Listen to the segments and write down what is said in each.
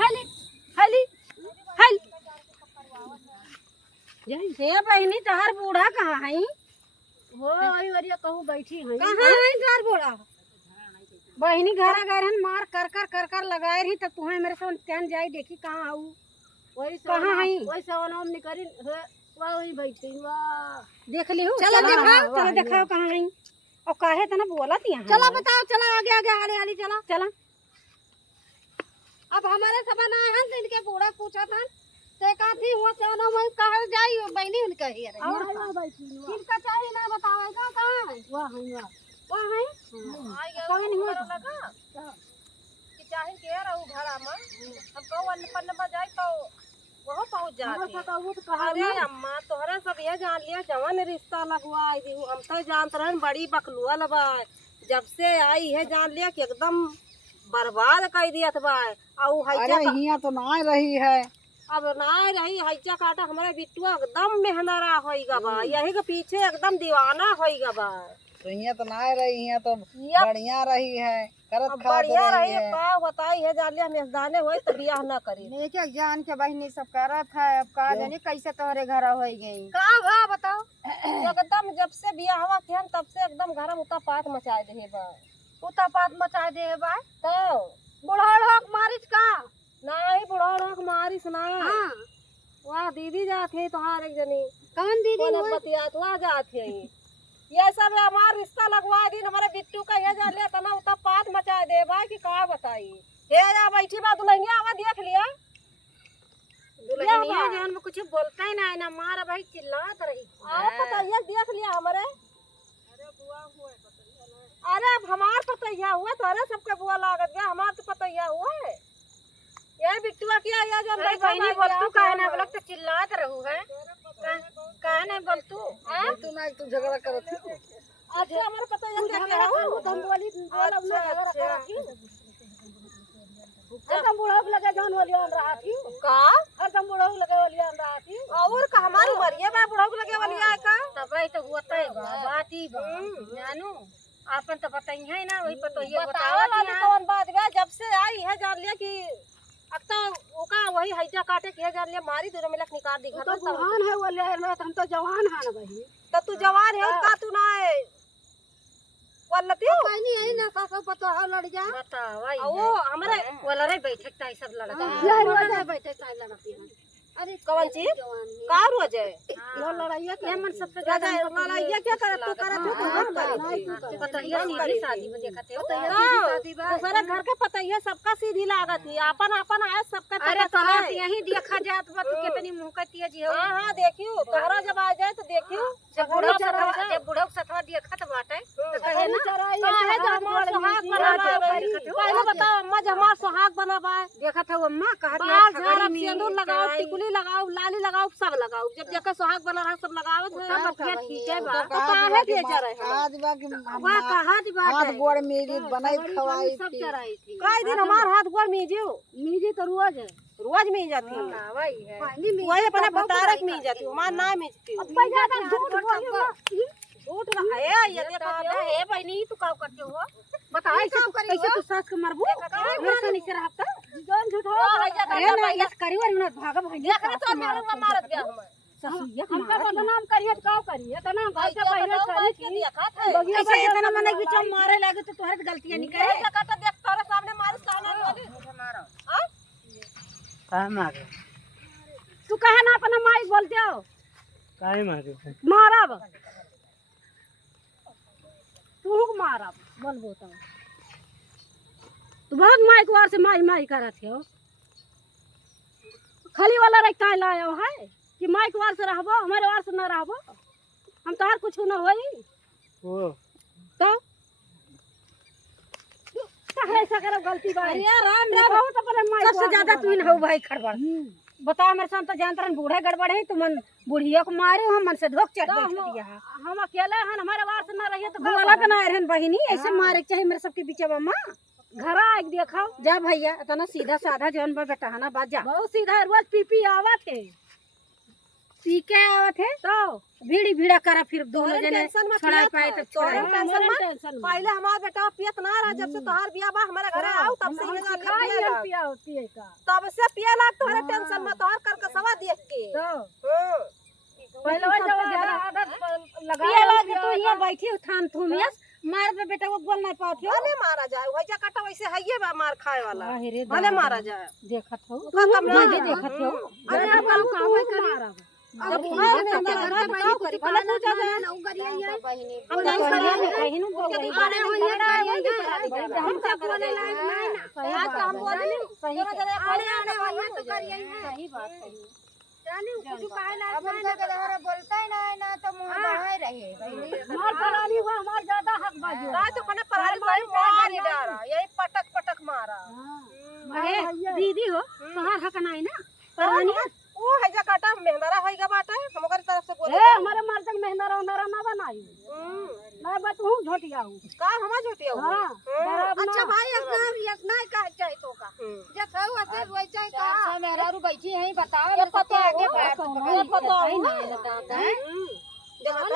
हाली हाली हाल हे बहनी तहार बूढ़ा कहाँ है? हो आई वरिया कहूँ बैठी है। कहाँ है तहार बूढ़ा? बहनी घर गए मार कर कर लगाए रही तब तुम्हें मेरे से त्यान जाई देखी कहाँ आऊ वही कहाँ है? वही सवनाम निकरी वाह वही बैठी वाह देख ली हूँ। चलो दिखाओ चलो दिखाओ कहाँ है और काहे तना बोला थी? चला बताओ चला आगे आगे हाली हाली चला चला। अब हमारे सब ना है तो इनके बूढ़ा पूछा था ते का थी हुआ सवनाम में कहा जाई बहनी उनका ही रे इनका चाहिए ना बतावे का कहाँ है? वाह है वाह है कोई नहीं हुआ लगा कि चाहे के रहू घरा में हम कहू अन्न बजाई तो वह पहुंच जाती। अरे अम्मा तोहरा सब ये जान लिया जवन रिश्ता लगवाई दी हम तो जानत रहन बड़ी बकलुआ लबा जब से आई है जान लिया कि एकदम बर्बाद कर दिया बा। अरे हिया तो ना रही है अब ना रही हैचा काटा हमारे बिट्टुआ एकदम मेहनरा होइगा बा यही के पीछे एकदम दीवाना होइगा बा। तो हिया तो ना रही हिया तो बढ़िया रही है करत खात बढ़िया रही रही है। का बताई है जान लिया मेहदाने होई तो बियाह ना करी लेके जान के बहनी सब करत है अब का जाने कैसे तोहरे घर हो गई का भा बताओ एकदम जब से बियाह हुआ केहन तब से एकदम घर में उतापात मचा दे बा उतापात मचा दे बा। तो बुढ़ाड़ हक मारिच का नहीं बुढ़ा मारिस ना। हाँ वहाँ दीदी जात है तोहार एक जनी कौन दीदी कोने बतियात वहाँ जात है ये सब हमार रिश्ता लगवा दी हमारे बिट्टू का ये जान लिया तना उतापात मचा दे बा कि का बताई हे जा बैठी बा दुल्हनिया आवा देख लिया दुल्हनिया जान में कुछ बोलता ही ना मार भाई चिल्लात रही आओ पतैया देख लिया हमारे। अरे अब हमार पतैया हुआ तो अरे सबके बुआ लागत गया हमार तो पतैया हुआ है ये बिट्टुआ किया या जो बहनी बोल तू काहे ना बोलत तो चिल्लात रहू है काहे नहीं बोल तू ना तू झगड़ा करत है। अच्छा हमारे पतैया क्या कह रहा हूं तुम बोली बोल अब ना झगड़ा करती एकदम बुढ़ा लगा जान वाली आन रहा थी का एकदम बुढ़ा लगा वाली आन रहा थी और का हमारी मरिए बा बुढ़ा लगे वाली आए का तब तो होता है बात ही जानू आपन तो पता ही है ना वही पता ये बतावा वाली कौन बात बा जब से आई है जान लिया कि अब तो ओका वही हैजा काटे के जान लिया मारी दूर में लख निकाल दी तो जवान है वाले हम तो जवान है ना भाई तो तू जवान है का तू ना है वल्लती कोई नहीं है ना का पता है लड़ जा बता भाई वो हमरे वाला रे बैठे ताई सब लड़का यार बैठे ताई लड़ती है। अरे कौन चीज का रोज है वो लड़ाइया के मन सबसे राजा लड़ाइया क्या करत तू करत हो तो हम करे पता ही सीधी शादी में देखते हो दूसरा घर के पता ही सबका सीधी लागत है अपन अपन आए सबका अरे तोरा यही देखा जात बा तू कितनी मुंह कतिया जी हो। हां देखियो तोहरा जब आ जाए तो देखियो जब बुढ़ा सथवा देखत बाटे तो कहे ना काहे जो हमार सुहाग बनावा पहले बताओ अम्मा जो हमार सुहाग बनावा देखत हो अम्मा कहत बाल झाड़ सिंदूर लगाओ टिकुली लगाओ लाली लगाओ सब लगाओ जब जगह सुहाग बना रहा सब लगाओ सब फिर ठीक है बा तो काहे दे जा रहे आज बा कि वाह कहाज बात हाथ गोड़ मेरी बनाई खवाई सब चराई थी कई दिन हमार हाथ गोड़ मीजियो मीजी तो रोज है रोज मी जाती है वही है वही अपने बतारक मी जाती हूं मां ना मीजती हूं पैसा तो झूठ बोलियो झूठ रहा है ये देखा है बहनी तू का करते हो बता कैसे तू सास के मारबो मेरे से नीचे रहता जान झूठ हो अरे ना ये करी और न भागा भाई देख रहे तो मारूंगा मारत गया हम ससुया हमका बदनाम करिए का करिए तना भाई से पहले करी थी बगिया ऐसे इतना मन की चम मारे लागे तो तोहरे गलतियां नहीं करे लगा तो देख तोरे सामने मारिस कहना बोली मारो हां का मारे तू कहे ना अपना माई बोलते हो काहे मारे मारब तू मारब बोलबो तो तू बहुत माई को से माई माई करत हो खाली वाला रे का लायो है कि माई को वार से रहबो हमारे वार से न रहबो हम तोहर कुछ न होई ओ तो काहे ऐसा करे गलती बा अरे राम रे बहुत अपने माई सबसे ज्यादा तू न हो भाई खड़बड़ बता मेरे साथ तो जानत रहन बूढ़े गड़बड़ है तो मन बुढ़िया को मारे हम मन से धोख चढ़ बैठ दिया हम अकेले हन हमारे वार से न रहिए तो वाला का ना रहन बहिनी ऐसे मारे चाहिए मेरे सबके पीछे मां घर आके देखो जा भैया इतना सीधा साधा जौन बा बेटा हना बात जा बहुत सीधा रोज पीपी आवत है पी के आवत है तो भीड़ी भीड़ा करा फिर दोनों तोहरे जने टेंशन में छोड़ा पियत पाए ह, तो तोहरे छोड़ा टेंशन में पहले हमार बेटा पियत ना रहा जब से तोहार बिया बा हमारे घरे आओ तब से ये जान पिया होती है का तब से पिया लाग तोहरे टेंशन में तोहार कर सवा देख के पहले आदत पिया लाग तो यहाँ बैठी थान थूमियस मार पे बेटा को बोल नहीं पाओ भले मारा जाए वैसा काटा वैसे है बा मार खाए वाला रे भले मारा जाए देखत हो का कमरा ये देखत हो अरे आप काम मारा अब घर में अंदर घर में का करी भले पूजा जाए हम नहीं कहीं न के दुकाने हो ये हम का बोले आज तो हम बोले सही आने आने वही तो करिए सही बात है जाने कुछ काहे ना अब हमका के लहरा बोलता ही ना तो मुंह बढ़ाए रहे हमार परानी हुआ हमार ज्यादा हक बाजू रात को ने पराली कोई मार ही डाला यही पटक पटक मारा अरे दीदी हो तोहार हक नहीं ना परानी वो है जा काटा मेहंदारा होइगा बाटा हमारे तरफ से बोले ए हमारे मर्द के मेहंदारा उंदारा ना बनाई मैं बत हूं झोटिया हूं का हमा जोटिया हो हां अच्छा भाई इतना ही कह चाहे तो का जब हो ऐसे वही चाहे का अच्छा मेरा रू बैठी है बताओ ये पता है ये पता है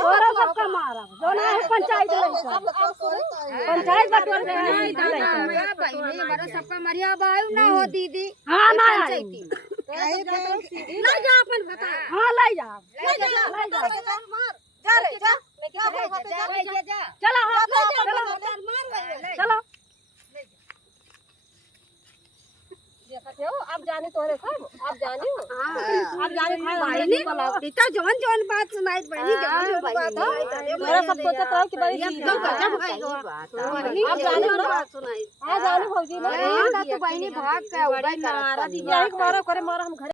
और सबका मारा जो ना है पंचायत पंचायत बटोर दे मेरा बहनी हमारा सबका मरिया बायु ना हो दीदी हां ना ना जा अपन बता हां ले जा जा रे जा जा चलो चलो देखते हो अब जाने तोरे सब अब जानी अब जाने भाई ने इतना जवन जवन बात सुनाई बहनी जवन बात मेरा सब सोचत है कि बड़ी एकदम गजब है अब जाने बात सुनाई आ जाने भौजी ने तू बहनी भाग के उड़ाई मारा दी यही मारा करे मारा हम घर